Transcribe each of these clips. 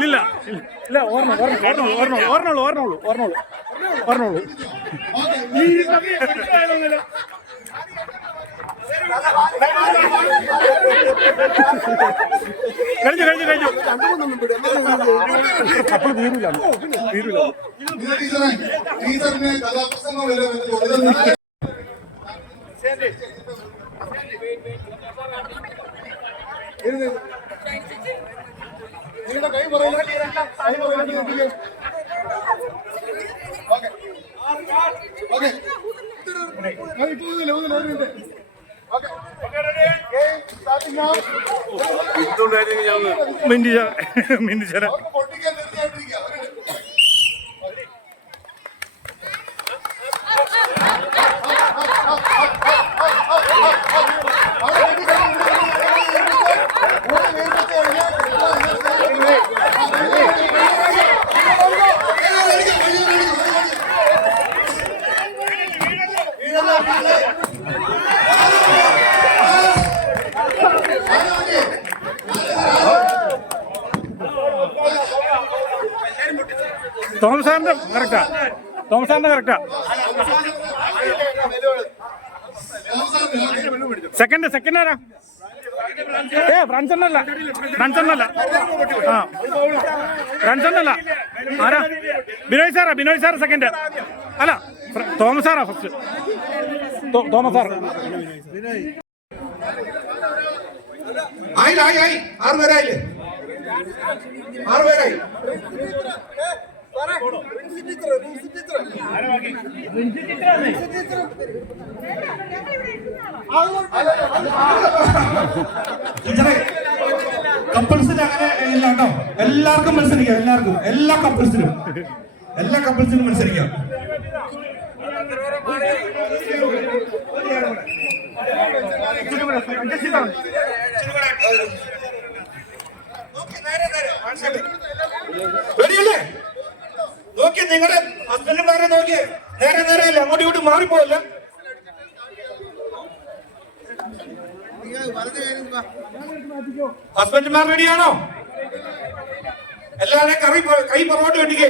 Lila, Lila, Arnold, Arnold, Arnold, Arnold, Arnold. ഓർമ്മ കഴിഞ്ഞു കഴിഞ്ഞു കഴിഞ്ഞു. അപ്പോൾ തീരൂല. തീരൂല. ടീച്ചറിന് കഥാപ്രസംഗം വരെ നിങ്ങളുടെ കൈ പറയുന്നത് കൈ പറയുന്നത് ഓക്കെ ഓക്കെ ഇപ്പോൾ ഒന്നുമില്ല ഒന്നുമില്ല ഒരു മിനിറ്റ് ഓക്കെ സ്റ്റാർട്ടിംഗ് നൗ മിന്റി മിണ്ടി ചേരാ തോമസ് സാറിന്റെ കറക്റ്റാ. തോമസ് സാറിന്റെ കറക്റ്റാ. സെക്കൻഡ് സെക്കൻഡ് ആരാ? ഏ ഫ്രണ്ട്സണ്ണല്ല. ഫ്രണ്ട്സണ്ണല്ല. ആ. ഫ്രണ്ട്സണ്ണല്ല. ആരാ? ബിനോയ് സാറാ ബിനോയ് സാർ സെക്കൻഡ് അല്ല തോമസ് സാറാ ഫസ്റ്റ് തോമസ് സാർ ആയില്ല ആയി ആയി. ആറ് പേരായില്ലേ? കപ്പിൾസിന് അങ്ങനെ ഇല്ല കേട്ടോ. എല്ലാവർക്കും മത്സരിക്കാം എല്ലാവർക്കും. എല്ലാ കപ്പിൾസിനും. എല്ലാ കപ്പിൾസിനും മത്സരിക്കാം. റെഡിയല്ലേ നോക്കി നിങ്ങളുടെ ഹസ്ബൻഡുമാരെ നോക്കി നേരെ നേരെ ഇല്ല അങ്ങോട്ടും ഇങ്ങോട്ടും മാറിപ്പോവല്ല ഹസ്ബൻഡ്മാർ റെഡിയാണോ എല്ലാവരെയും കറി കൈ പുറകോട്ട് വെട്ടിക്കേ.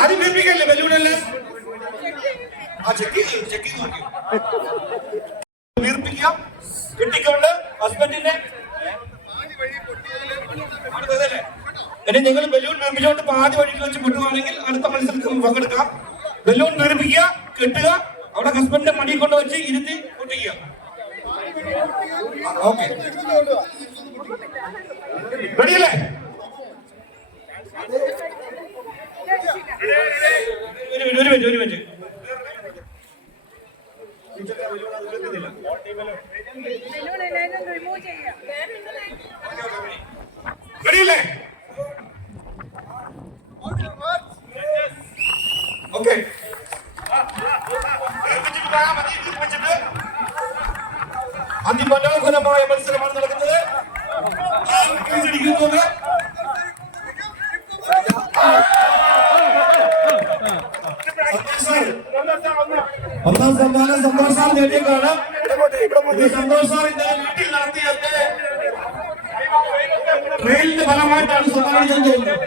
ആരും വീർപ്പിക്കല്ലേ വെല്ലുവിളിയല്ലേ ആ ചെക്ക് ചെയ്യ്, ചെക്ക് ചെയ്ത് നോക്കി വീർപ്പിക്കാം. കെട്ടിക്കൊണ്ട് ഹസ്ബൻഡിനെ? ഇനി നിങ്ങൾ ബലൂൺ വീർപ്പിച്ചുകൊണ്ട് പാതി വഴിക്ക് വെച്ച് പൊട്ടുവാണെങ്കിൽ അടുത്ത മത്സരത്തിൽ പങ്കെടുക്കാം. ബലൂൺ വീർപ്പിക്കുക കെട്ടുക അവിടെ ഹസ്ബൻഡിന്റെ മടി കൊണ്ട് വെച്ച് ഇരുത്തി പൊട്ടിക്കുക. ഓക്കെ. റെഡിയല്ലേ ഒരു മിനിറ്റ് ഒരു മിനിറ്റ് റെഡിയല്ലേ ഓക്കെ അതിമനോഹരമായ മത്സരമാണ് നടക്കുന്നത്. ഒന്നാം സമ്മാനം സന്തോഷ് സാർ ഇത് സന്തോഷ് സാർ ഇന്നലെ വീട്ടിൽ നടത്തിയത് ട്രെയിനിന്റെ ഫലമായിട്ടാണ് സമ്മാനിച്ചത് തോന്നുന്നത്.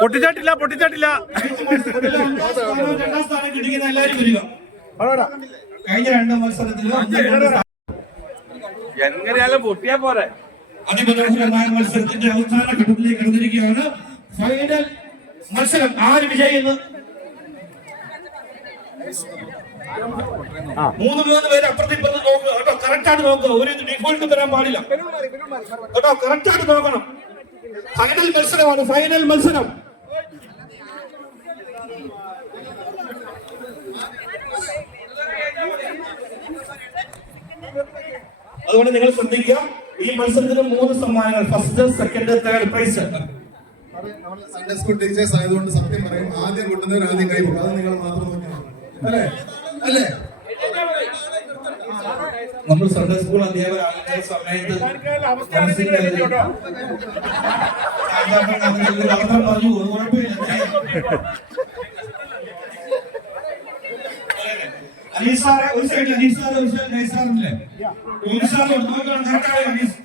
പൊട്ടിച്ചാട്ടില്ല പൊട്ടിച്ചാട്ടില്ല. രണ്ടാം സ്ഥാനം കിട്ടിക്കുന്ന എല്ലാവരും വരിക കഴിഞ്ഞ രണ്ട് മത്സരത്തിലും എങ്ങനെയാലും പൊട്ടിയാ പോരെ. അതിമനോഹരമായ മത്സരത്തിന്റെ അവസാന ഘട്ടത്തിലേക്ക് കടന്നിരിക്കുകയാണ്. ഫൈനൽ മത്സരം. ആര് വിജയെന്ന് മൂന്ന് മൂന്ന് പേര് അപ്പുറത്ത് ഇപ്പുറത്ത് നോക്കുക. കേട്ടോ കറക്റ്റ് ആയിട്ട് നോക്കുക. ഒരു ഡിഫോൾട്ട് തരാൻ പാടില്ല. കേട്ടോ കറക്റ്റ് ആയിട്ട് നോക്കണം. ഫൈനൽ മത്സരമാണ് ഫൈനൽ മത്സരം. അതുകൊണ്ട് നിങ്ങൾ ശ്രദ്ധിക്കുക ഈ മത്സരത്തിന് മൂന്ന് സമ്മാനങ്ങൾ. First second third prize Sunday school teachers ആയതുകൊണ്ട് സത്യം പറയും ആദ്യം കൂട്ടുന്നവർ ആദ്യം കൈ അത് നിങ്ങൾ മാത്രം നോക്കിയാൽ അല്ലേ? അല്ലേ? നമ്മൾ സൺഡേ സ്കൂൾ അധ്യാപകരാകുന്ന സമയത്ത് മനസ്സിന്റെ ഒരു പറഞ്ഞു പോകും. കുഴപ്പമില്ല. അനീസ് സാറേ, ഒരു സൈഡിൽ അനീസ് സാറ്, ഒരു സൈഡിൽ നൈസ് സാറില്ലേ? ഒരു സാറ് ഉണ്ട്. നോക്കണം, correct ആയോ അനീസ്?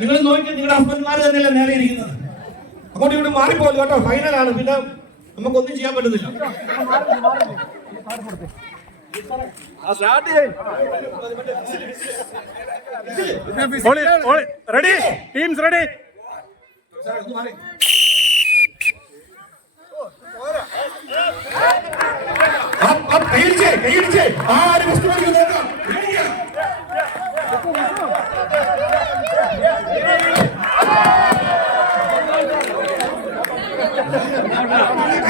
നിങ്ങൾ? നോക്കി നിങ്ങളുടെ ഹസ്ബൻഡ്മാർ തന്നെയല്ലേ നേരെ ഇരിക്കുന്നത് അങ്ങോട്ട് ഇവിടെ മാറിപ്പോകും കേട്ടോ ഫൈനലാണ് പിന്നെ നമുക്കൊന്നും ചെയ്യാൻ പറ്റുന്നില്ല റെഡി ടീംസ് റെഡി. ആരും ഇഷ്ടപ്പെടുന്നു നോക്കാം.